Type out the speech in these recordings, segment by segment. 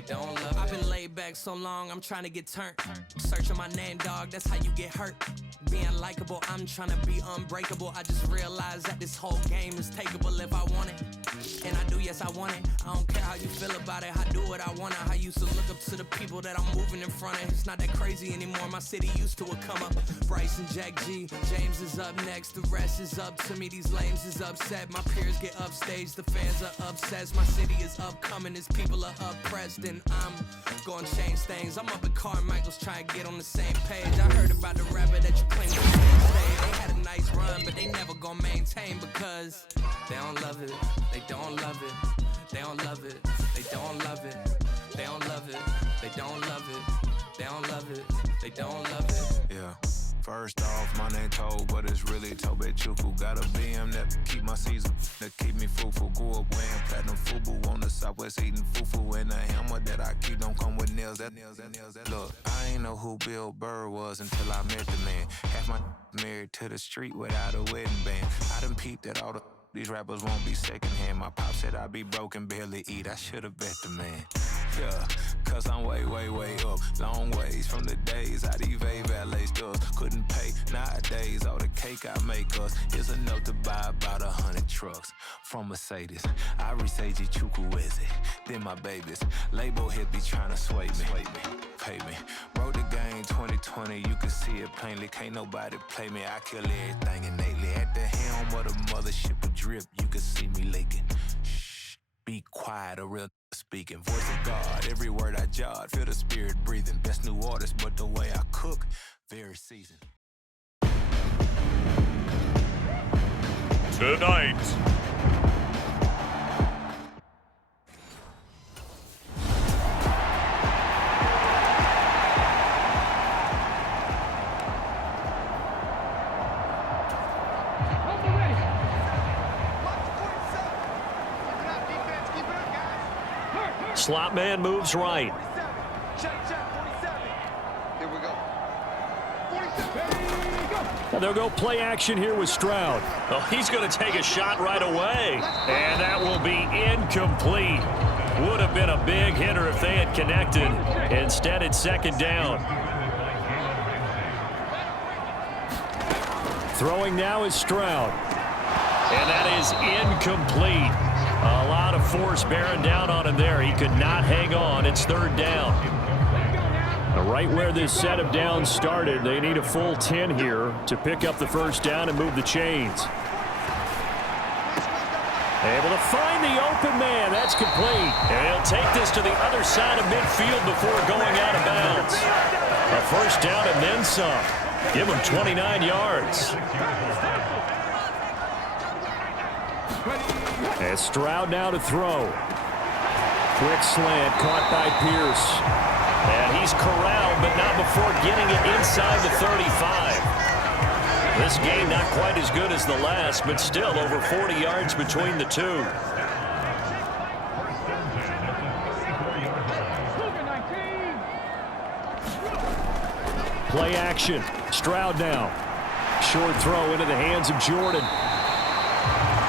they don't love it. I've been laid back so long, I'm trying to get turned. Searching my name, dog, that's how you get hurt. Being likable, I'm trying to be unbreakable. I just realized that this whole game is takeable if I want it. And I do, yes, I want it. I don't care how you feel about it, I do what I want. I used to look up to the people that I'm moving in front of. It's not that crazy anymore, my city used to it come up. Bryce and Jack G, James is up next, the rest is up to me. These lames is upset, my peers get upstaged, the fans are obsessed. My city is upcoming, as people are oppressed, and I'm gonna change things. I'm up at Carmichael's trying to get on the same page. I heard about the rapper that you claim to stay. They had a nice run, but they never gonna maintain because they don't love it, they don't love it, they don't love it, they don't love it, they don't love it, they don't love it, they don't love it, they don't love it. Yeah. First off, my name Toad, but it's really Tobe Chuku. Got a BM that keep my season, that keep me fruitful. Grew up wearing platinum FUBU on the Southwest eating fufu. And the hammer that I keep don't come with nails. Look, I ain't know who Bill Burr was until I met the man. Half my married to the street without a wedding band. I done peeped at all these rappers won't be secondhand. My pop said I'd be broke and barely eat. I should've bet the man. Yeah, cause I'm way, way, way up. Long ways from the days I these valet stores couldn't pay. Nowadays, all the cake I make us is enough to buy about 100 trucks from Mercedes. I resage Chukwueze, then my babies. Label hit be trying to sway me, pay me. Wrote the game 2020, you can see it plainly. Can't nobody play me, I kill everything innately. At the helm of the mothership of drip, you can see me leaking. Shh, be quiet, a real speaking. Voice of God, every word I jot. Feel the spirit breathing. Best new artist, but the way I cook, very seasoned. Tonight, slot man moves right. Here we go. And they'll go play action here with Stroud. oh, he's going to take a shot right away. And that will be incomplete. Would have been a big hitter if they had connected. Instead, it's second down. Throwing now is Stroud. And that is incomplete. A lot of force bearing down on him there. He could not hang on. It's third down. Right where this set of downs started, they need a full 10 here to pick up the first down and move the chains. Able to find the open man. That's complete. And he'll take this to the other side of midfield before going out of bounds. A first down and then some. Give him 29 yards. And Stroud now to throw. Quick slant caught by Pierce. And he's corralled, but not before getting it inside the 35. This game not quite as good as the last, but still over 40 yards between the two. Play action. Stroud now. Short throw into the hands of Jordan.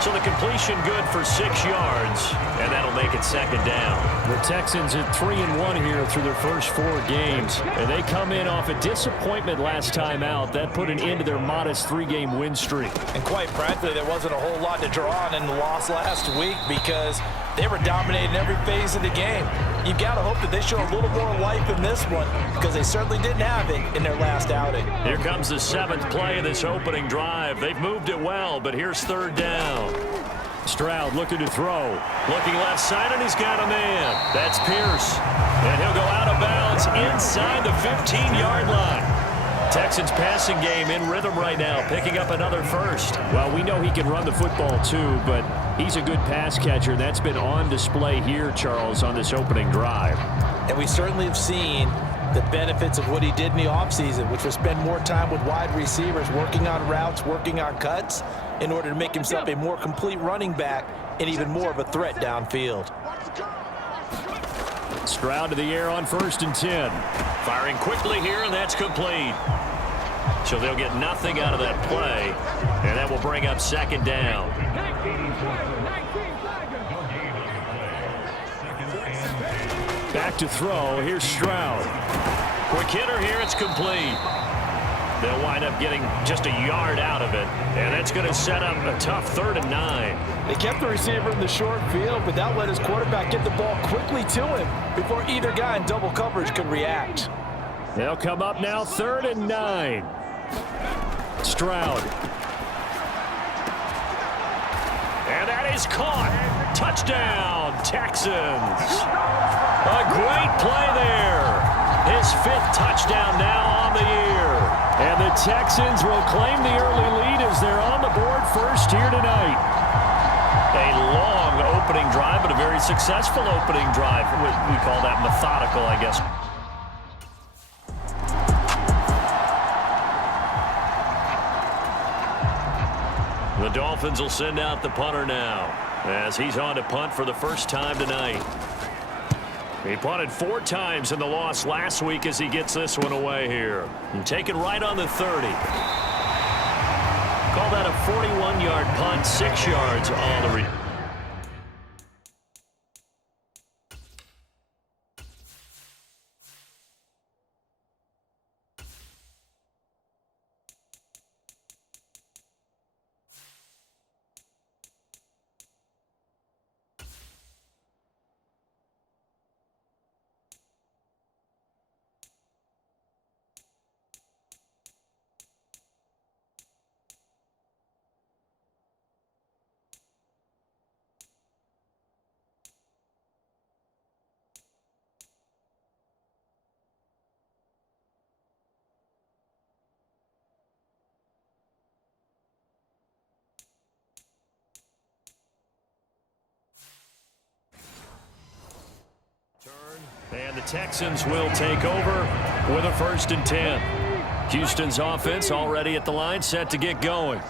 So the completion good for 6 yards, and that'll make it second down. The Texans at 3-1 here through their first 4 games. And they come in off a disappointment last time out. That put an end to their modest 3-game win streak. And quite frankly, there wasn't a whole lot to draw on in the loss last week because they were dominating every phase of the game. You've got to hope that they show a little more life in this one because they certainly didn't have it in their last outing. Here comes the 7th play of this opening drive. They've moved it well, but here's third down. Stroud looking to throw. Looking left side, and he's got a man. That's Pierce. And he'll go out of bounds inside the 15-yard line. Texans passing game in rhythm right now, picking up another first. Well, we know he can run the football too, but he's a good pass catcher. That's been on display here, Charles, on this opening drive. And we certainly have seen the benefits of what he did in the offseason, which was spend more time with wide receivers, working on routes, working on cuts, in order to make himself a more complete running back and even more of a threat downfield. Stroud to the air on 1st and 10. Firing quickly here, and that's complete. So they'll get nothing out of that play, and that will bring up second down. Back to throw. Here's Stroud. Quick hitter here. It's complete. They'll wind up getting just a yard out of it. And that's going to set up a tough 3rd and 9. They kept the receiver in the short field, but that let his quarterback get the ball quickly to him before either guy in double coverage could react. They'll come up now 3rd and 9. Stroud. And that is caught. Touchdown, Texans. A great play there. His 5th touchdown now on the year. And the Texans will claim the early lead as they're on the board first here tonight. A long opening drive, but a very successful opening drive. We call that methodical, I guess. The Dolphins will send out the punter now as he's on to punt for the first time tonight. He punted 4 times in the loss last week as he gets this one away here. And taken right on the 30. Call that a 41-yard punt, 6 yards on the And the Texans will take over with a 1st and 10. Houston's offense already at the line, set to get going.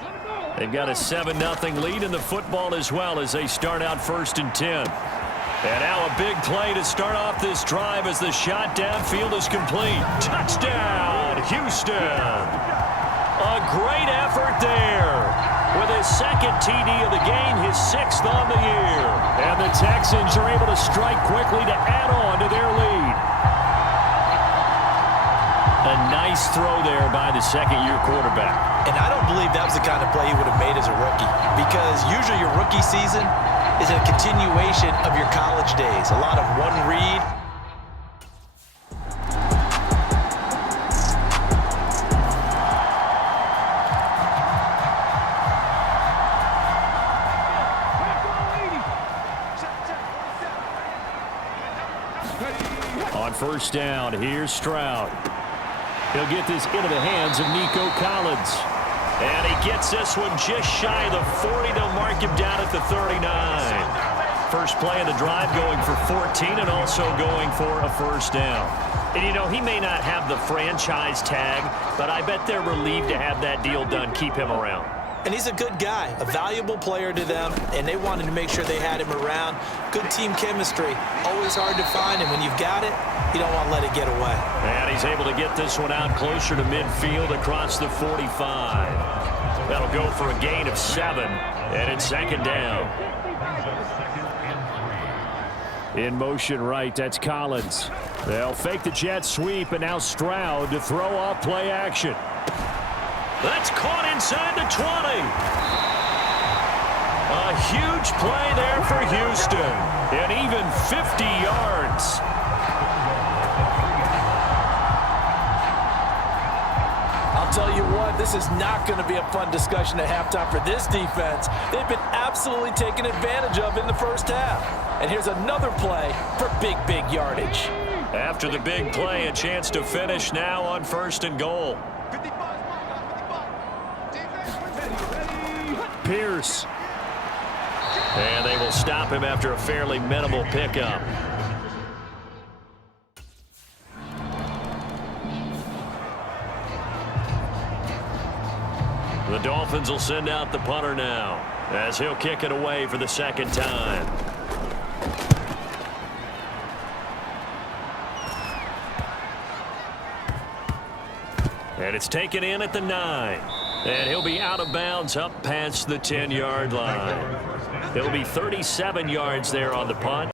They've got a 7-0 lead in the football as well as they start out 1st and 10. And now a big play to start off this drive as the shot downfield is complete. Touchdown, Houston. A great effort there. With his 2nd TD of the game, his 6th on the year. And the Texans are able to strike quickly to add on to their lead. A nice throw there by the 2nd-year quarterback. And I don't believe that was the kind of play he would have made as a rookie, because usually your rookie season is a continuation of your college days. A lot of one read. On 1st down, here's Stroud. He'll get this into the hands of Nico Collins. And he gets this one just shy of the 40. They'll mark him down at the 39. First play of the drive going for 14 and also going for a 1st down. And, you know, he may not have the franchise tag, but I bet they're relieved to have that deal done, keep him around. And he's a good guy, a valuable player to them, and they wanted to make sure they had him around. Good team chemistry, always hard to find, and when you've got it, you don't want to let it get away. And he's able to get this one out closer to midfield across the 45. That'll go for a gain of 7, and it's 2nd down. In motion right, that's Collins. They'll fake the jet sweep, and now Stroud to throw off play action. That's caught inside the 20. A huge play there for Houston. And even 50 yards. I'll tell you what, this is not going to be a fun discussion at halftime for this defense. They've been absolutely taken advantage of in the first half. And here's another play for big yardage. After the big play, a chance to finish now on 1st and goal. Pierce. And they will stop him after a fairly minimal pickup. The Dolphins will send out the punter now as he'll kick it away for the 2nd time. And it's taken in at the 9. And he'll be out of bounds up past the 10-yard line. It'll be 37 yards there on the punt.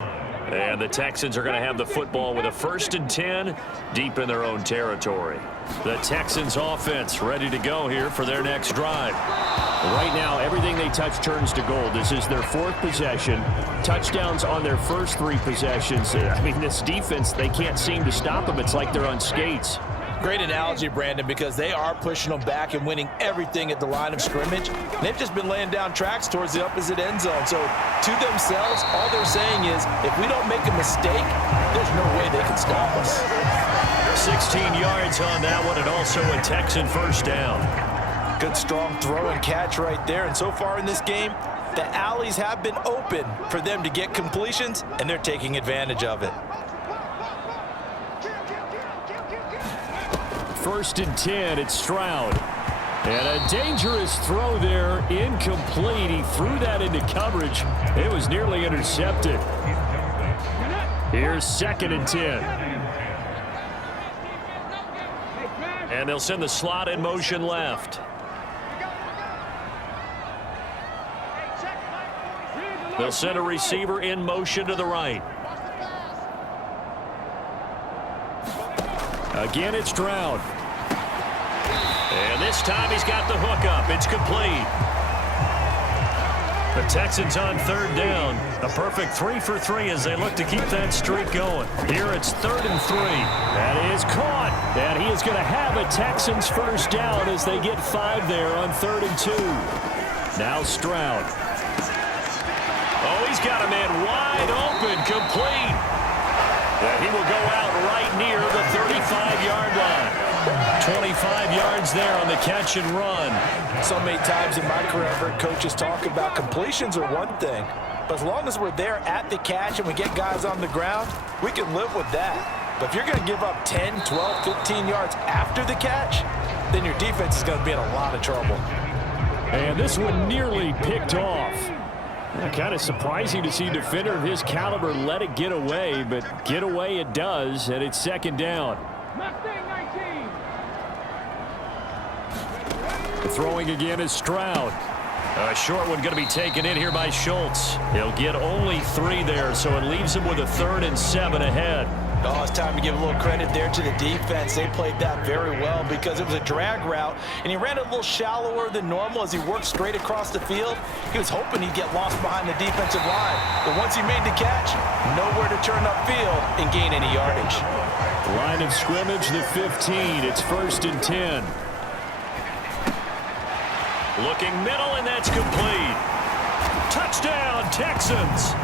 And the Texans are going to have the football with a 1st and 10 deep in their own territory. The Texans offense ready to go here for their next drive. Right now, everything they touch turns to gold. This is their 4th possession. Touchdowns on their first 3 possessions. I mean, this defense, they can't seem to stop them. It's like they're on skates. Great analogy, Brandon, because they are pushing them back and winning everything at the line of scrimmage. And they've just been laying down tracks towards the opposite end zone. So to themselves, all they're saying is, if we don't make a mistake, there's no way they can stop us. 16 yards on that one, and also a Texan first down. Good strong throw and catch right there. And so far in this game, the alleys have been open for them to get completions, and they're taking advantage of it. 1st and 10, it's Stroud. And a dangerous throw there, incomplete. He threw that into coverage. It was nearly intercepted. Here's 2nd and 10. And they'll send the slot in motion left. They'll send a receiver in motion to the right. Again, it's Stroud. And this time he's got the hook up. It's complete. The Texans on 3rd down. A perfect 3 for 3 as they look to keep that streak going. Here it's 3rd and 3. That is caught. And he is going to have a Texans first down as they get 5 there on 3rd and 2. Now Stroud. Oh, he's got a man wide open, complete. Yeah, he will go out right near the 35-yard line. 25 yards there on the catch and run. So many times in my career, I've heard coaches talk about completions are one thing, but as long as we're there at the catch and we get guys on the ground, we can live with that. But if you're going to give up 10, 12, 15 yards after the catch, then your defense is going to be in a lot of trouble. And this one nearly picked off. Kind of surprising to see a defender of his caliber let it get away, but get away it does, and it's 2nd down. Throwing again is Stroud. A short one going to be taken in here by Schultz. He'll get only 3 there, so it leaves him with a 3rd and 7 ahead. Oh, it's time to give a little credit there to the defense. They played that very well because it was a drag route, and he ran a little shallower than normal as he worked straight across the field. He was hoping he'd get lost behind the defensive line. But once he made the catch, nowhere to turn upfield and gain any yardage. Line of scrimmage, the 15. It's 1st and 10. Looking middle, and that's complete. Touchdown, Texans.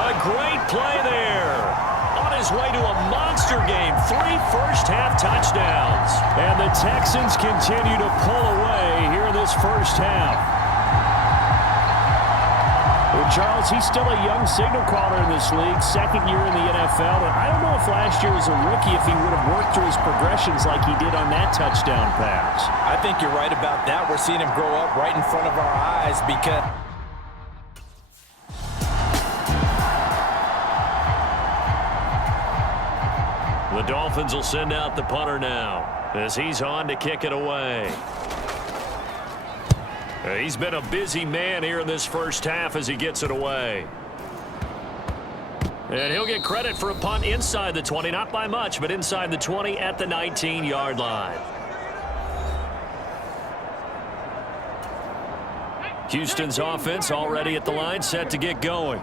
A great play there. On his way to a monster game, 3 first-half touchdowns. And the Texans continue to pull away here in this first half. Well, Charles, he's still a young signal caller in this league, 2nd year in the NFL. And I don't know if last year as a rookie if he would have worked through his progressions like he did on that touchdown pass. I think you're right about that. We're seeing him grow up right in front of our eyes because the Dolphins will send out the punter now as he's on to kick it away. He's been a busy man here in this first half as he gets it away. And he'll get credit for a punt inside the 20, not by much, but inside the 20 at the 19-yard line. Houston's offense already at the line, set to get going.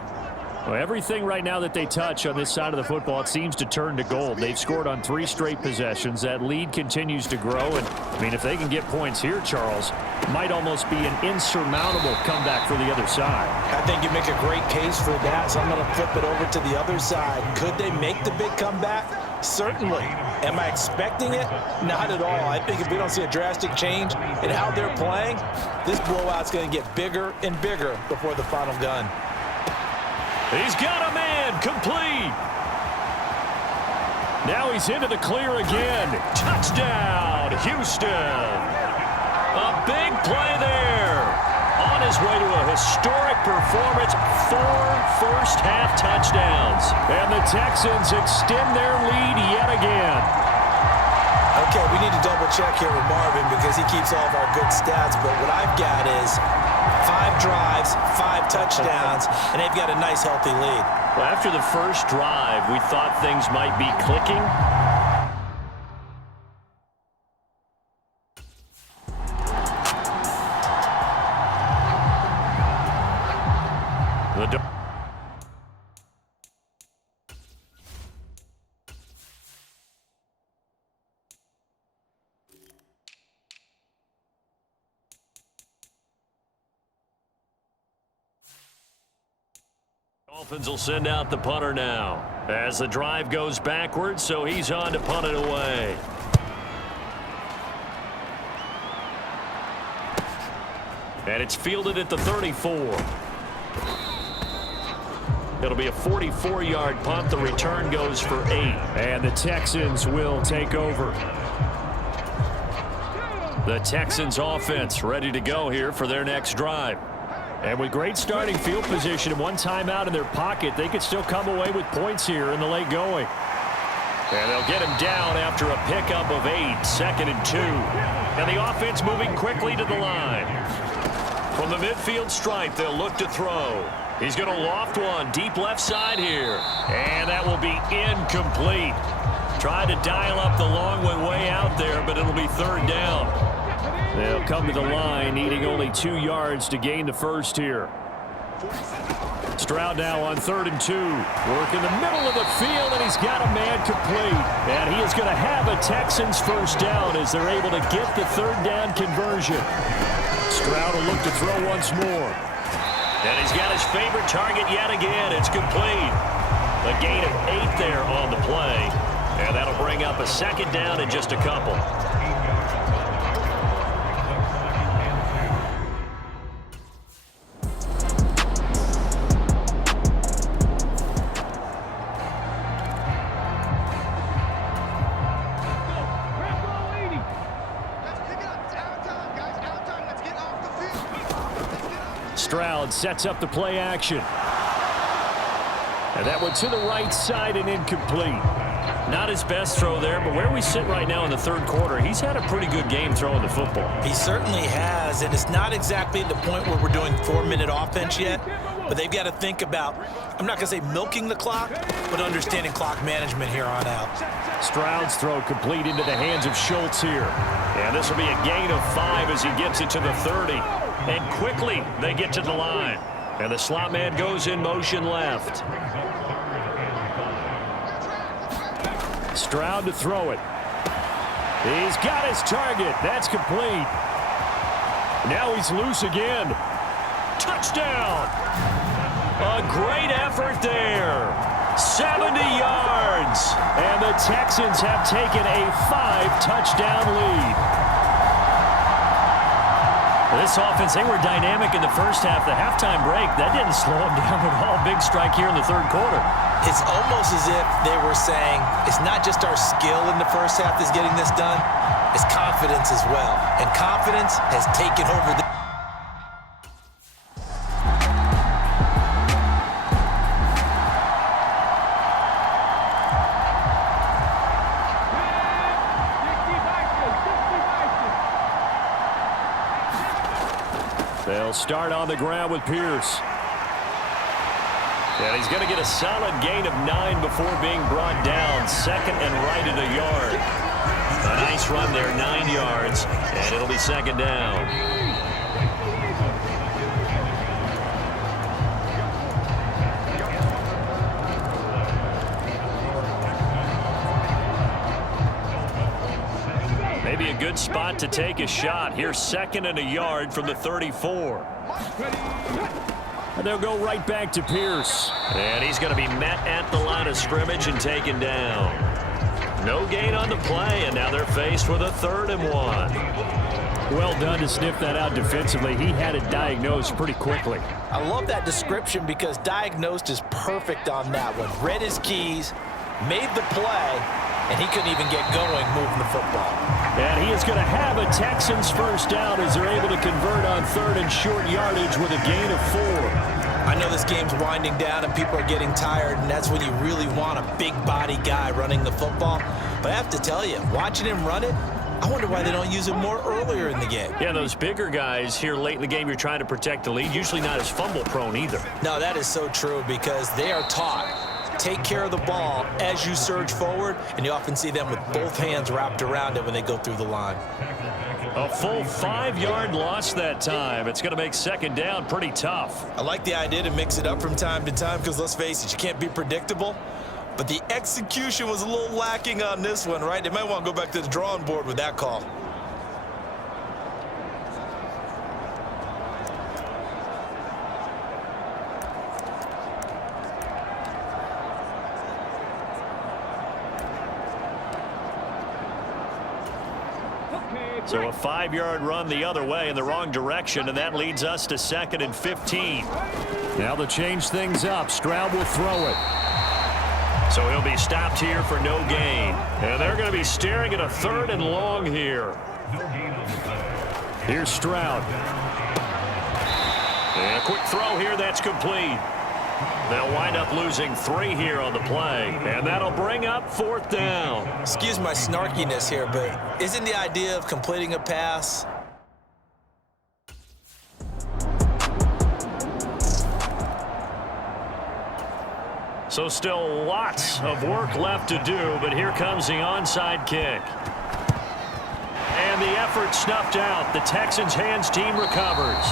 Well, everything right now that they touch on this side of the football, it seems to turn to gold. They've scored on 3 straight possessions. That lead continues to grow. And, I mean, if they can get points here, Charles, might almost be an insurmountable comeback for the other side. I think you make a great case for that, so I'm going to flip it over to the other side. Could they make the big comeback? Certainly. Am I expecting it? Not at all. I think if we don't see a drastic change in how they're playing, this blowout's going to get bigger and bigger before the final gun. He's got a man, complete. Now he's into the clear again. Touchdown, Houston. A big play there. On his way to a historic performance, 4 first-half touchdowns. And the Texans extend their lead yet again. Okay, we need to double-check here with Marvin because he keeps all of our good stats, but what I've got is 5 drives, 5 touchdowns, and they've got a nice, healthy lead. Well, after the first drive, we thought things might be clicking. Dolphins will send out the punter now as the drive goes backwards, so he's on to punt it away. And it's fielded at the 34. It'll be a 44-yard punt. The return goes for 8. And the Texans will take over. The Texans offense ready to go here for their next drive. And with great starting field position and one timeout in their pocket, they could still come away with points here in the late going. And they'll get him down after a pickup of 8, 2nd and 2. And the offense moving quickly to the line. From the midfield stripe, they'll look to throw. He's going to loft one deep left side here. And that will be incomplete. Tried to dial up the long one way out there, but it'll be 3rd down. They'll come to the line, needing only 2 yards to gain the first here. Stroud now on 3rd and 2. Work in the middle of the field, and he's got a man complete. And he is going to have a Texans first down as they're able to get the 3rd down conversion. Stroud will look to throw once more. And he's got his favorite target yet again. It's complete. A gain of 8 there on the play. And that'll bring up a 2nd down in just a couple. Stroud sets up the play action. And that one to the right side and incomplete. Not his best throw there, but where we sit right now in the 3rd quarter, he's had a pretty good game throwing the football. He certainly has, and it's not exactly the point where we're doing 4-minute offense yet, but they've got to think about, I'm not going to say milking the clock, but understanding clock management here on out. Stroud's throw complete into the hands of Schultz here. And this will be a gain of 5 as he gets it to the 30. And quickly, they get to the line. And the slot man goes in motion left. Stroud to throw it. He's got his target. That's complete. Now he's loose again. Touchdown! A great effort there. 70 yards. And the Texans have taken a 5-touchdown lead. This offense, they were dynamic in the first half. The halftime break, that didn't slow them down at all. Big strike here in the 3rd quarter. It's almost as if they were saying, it's not just our skill in the first half that's getting this done, it's confidence as well. And confidence has taken over the... They'll start on the ground with Pierce. And he's going to get a solid gain of 9 before being brought down. 2nd and right at a yard. A nice run there, 9 yards, and it'll be 2nd down. Maybe a good spot to take a shot. Here's 2nd and a yard from the 34. And they'll go right back to Pierce. And he's going to be met at the line of scrimmage and taken down. No gain on the play, and now they're faced with a 3rd and 1. Well done to sniff that out defensively. He had it diagnosed pretty quickly. I love that description because diagnosed is perfect on that one. Read his keys, made the play, and he couldn't even get going moving the football. And he is going to have a Texans first down as they're able to convert on 3rd and short yardage with a gain of 4. I know this game's winding down and people are getting tired, and that's when you really want a big body guy running the football. But I have to tell you, watching him run it, I wonder why they don't use him more earlier in the game. Yeah, those bigger guys here late in the game, you're trying to protect the lead, usually not as fumble prone either. No, that is so true because they are taught, take care of the ball as you surge forward, and you often see them with both hands wrapped around it when they go through the line. A full 5-yard loss that time. It's going to make second down pretty tough. I like the idea to mix it up from time to time because, let's face it, you can't be predictable. But the execution was a little lacking on this one, right? They might want to go back to the drawing board with that call. So a 5-yard run the other way in the wrong direction, and that leads us to 2nd and 15. Now to change things up, Stroud will throw it. So he'll be stopped here for no gain. And they're going to be staring at a 3rd and long here. Here's Stroud. And a quick throw here, that's complete. They'll wind up losing 3 here on the play, and that'll bring up 4th down. Excuse my snarkiness here, but isn't the idea of completing a pass So still lots of work left to do, but here comes the onside kick. And the effort snuffed out. The Texans' hands team recovers.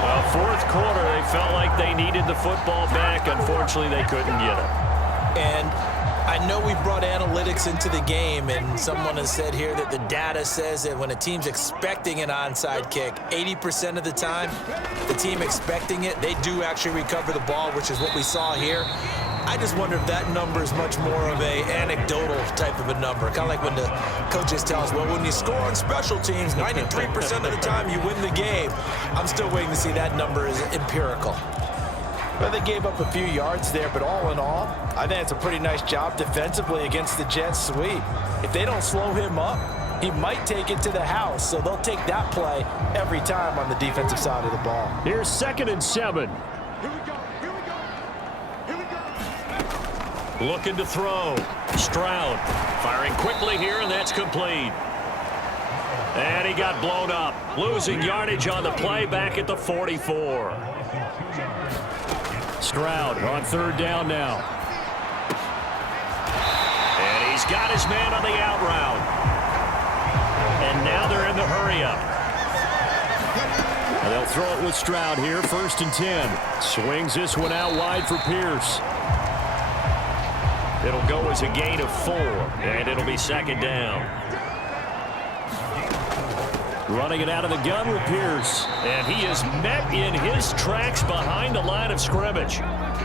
Well, 4th quarter, they felt like they needed the football back. Unfortunately, they couldn't get it. And I know we brought analytics into the game, and someone has said here that the data says that when a team's expecting an onside kick, 80% of the time, the team expecting it, they do actually recover the ball, which is what we saw here. I just wonder if that number is much more of a anecdotal type of a number. Kind of like when the coaches tell us, well, when you score on special teams, 93% of the time you win the game. I'm still waiting to see that number is empirical. Well, they gave up a few yards there, but all in all, I think it's a pretty nice job defensively against the Jets sweep. If they don't slow him up, he might take it to the house, so they'll take that play every time on the defensive side of the ball. Here's 2nd and 7. Looking to throw. Stroud firing quickly here, and that's complete. And he got blown up. Losing yardage on the play back at the 44. Stroud on 3rd down now. And he's got his man on the out route. And now they're in the hurry-up. And they'll throw it with Stroud here, 1st and 10. Swings this one out wide for Pierce. It'll go as a gain of 4, and it'll be 2nd down. Running it out of the gun with Pierce. And he is met in his tracks behind the line of scrimmage.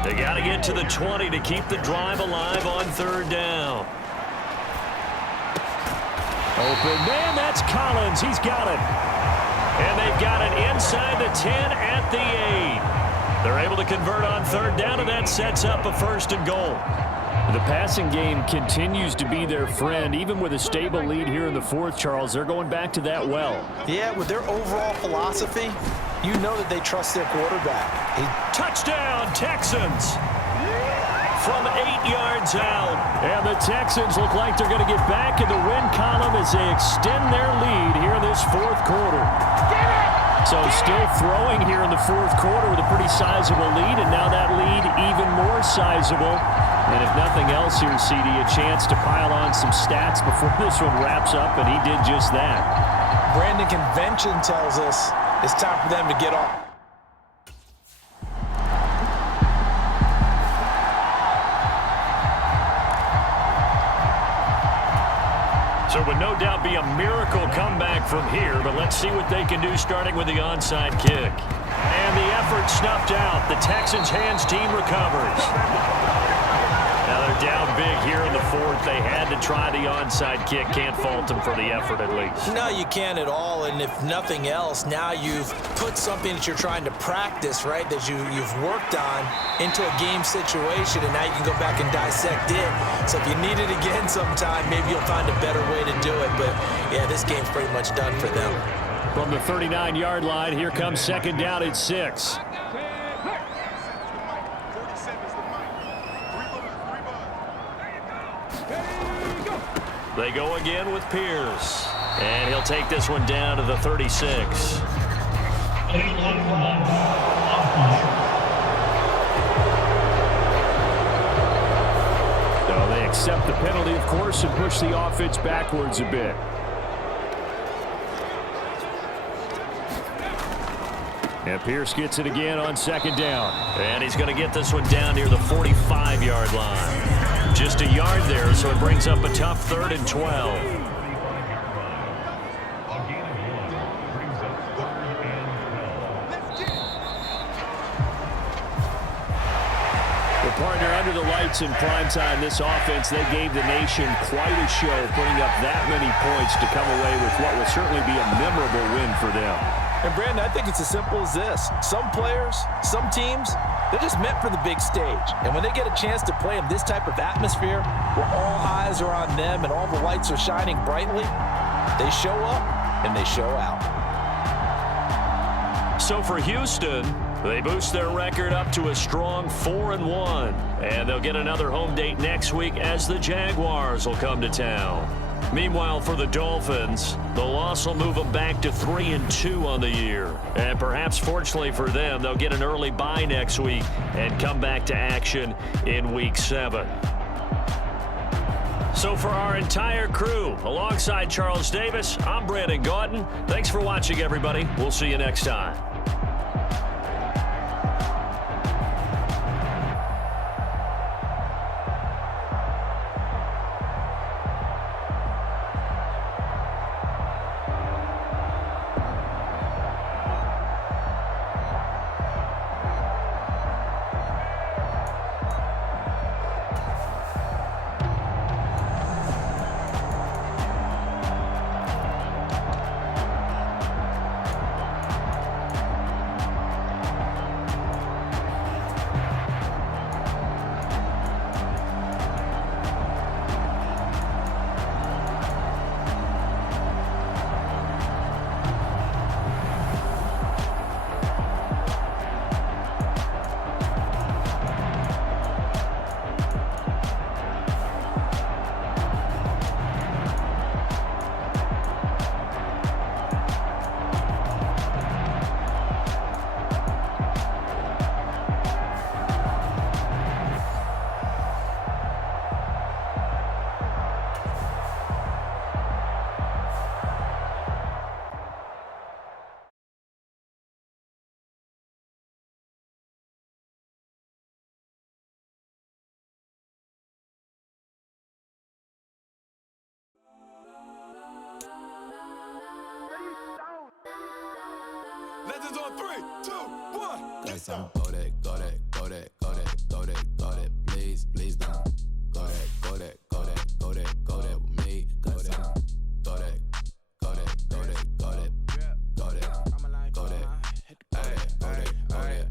They got to get to the 20 to keep the drive alive on 3rd down. Open man, that's Collins. He's got it. And they've got it inside the 10 at the 8. They're able to convert on 3rd down, and that sets up a 1st and goal. The passing game continues to be their friend. Even with a stable lead here in the 4th, Charles, they're going back to that well. Yeah, with their overall philosophy, you know that they trust their quarterback. Touchdown, Texans! From 8 yards out. And the Texans look like they're going to get back in the win column as they extend their lead here in this 4th quarter. So still throwing here in the 4th quarter with a pretty sizable lead, and now that lead even more sizable. And if nothing else here, CD, a chance to pile on some stats before this one wraps up, and he did just that. Brandon, convention tells us it's time for them to get off. So it would no doubt be a miracle comeback from here, but let's see what they can do starting with the onside kick. And the effort snuffed out. The Texans' hands team recovers. Now they're down big here in the 4th. They had to try the onside kick. Can't fault them for the effort at least. No, you can't at all. And if nothing else, now you've put something that you're trying to practice, right, that you've worked on into a game situation, and now you can go back and dissect it. So if you need it again sometime, maybe you'll find a better way to do it. But, yeah, this game's pretty much done for them. From the 39-yard line, here comes 2nd down at 6. They go again with Pierce. And he'll take this one down to the 36. They accept the penalty, of course, and push the offense backwards a bit. And Pierce gets it again on second down. And he's going to get this one down near the 45-yard line. Just a yard there, so it brings up a tough 3rd and 12. Partner, under the lights in primetime, this offense, they gave the nation quite a show, putting up that many points to come away with what will certainly be a memorable win for them. And, Brandon, I think it's as simple as this. Some players, some teams, they're just meant for the big stage. And when they get a chance to play in this type of atmosphere, where all eyes are on them and all the lights are shining brightly, they show up and they show out. So for Houston, they boost their record up to a strong 4-1. And they'll get another home date next week as the Jaguars will come to town. Meanwhile, for the Dolphins, the loss will move them back to 3-2 on the year. And perhaps fortunately for them, they'll get an early bye next week and come back to action in Week 7. So for our entire crew, alongside Charles Davis, I'm Brandon Gaudin. Thanks for watching, everybody. We'll see you next time. Legends on 3, 2, 1. Cause I'm go that, go that, go that, go that, go that, go that. Please, please don't go that, go that, go that, go that, go that with me. Cause I'm go that, go that, go that, go that, go that, go that, go that.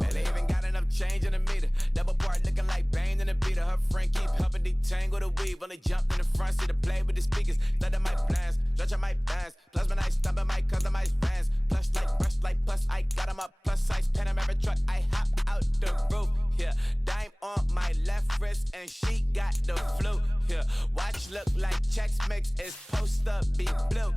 Man, they even got enough change in the meter. Double part looking like Bane in the beater. Her friend keep helping detangle the weave. Only jumped in the front seat to play with the speakers. Thought I might blast, stretch I might pass. Plus when I stump I might customize fans. Plus like brush like plus I got them up. Plus size Panamera truck. I hop out the roof. Yeah, dime on my left wrist and she got the flu. Yeah, watch look like Chex Mix is supposed to be blue.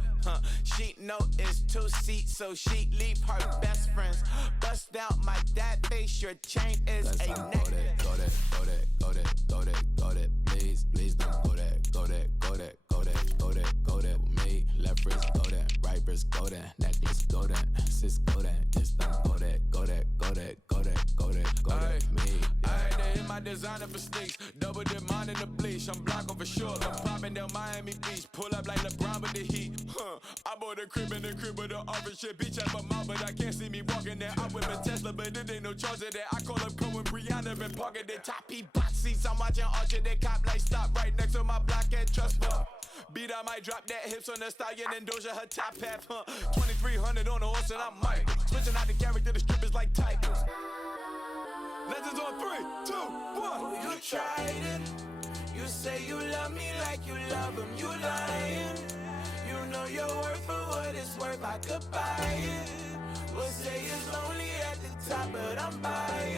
She know it's 2 seats, so she leave her best friends. Bust down my dad face, your chain is a neck. Go that, go that, go that, go that, go that. Please, please don't go that, go that, go that, go that, go that, go that with me. Left wrist go that, right wrist go that, necklace go that, sis go that. Just don't go that, go that, go that, go that, go that, go that with me. I had to hit my designer for sneaks. Double dip mine in the bleach. I'm blocking for sure. I'm popping down Miami Beach. Pull up like LeBron with the heat. I bought a crib in the crib with the orange shit. Beach at my mouth, but I can't see me walking there. I'm with a Tesla, but it ain't no charge of that. I call up Cohen Brianna and parking the top P box seats. I'm watching Archer. They cop like stop right next to my block and trust fund. Beat I might drop that hips on the stallion and Doja her top half. 2300 on the horse and I'm Mike. Switching out the character, the strippers like Tigers. Legends on 3, 2, 1. You tried it. You say you love me like you love him. You lying. You know your worth for what it's worth. I could buy it. We'll say it's lonely at the top, but I'm buying.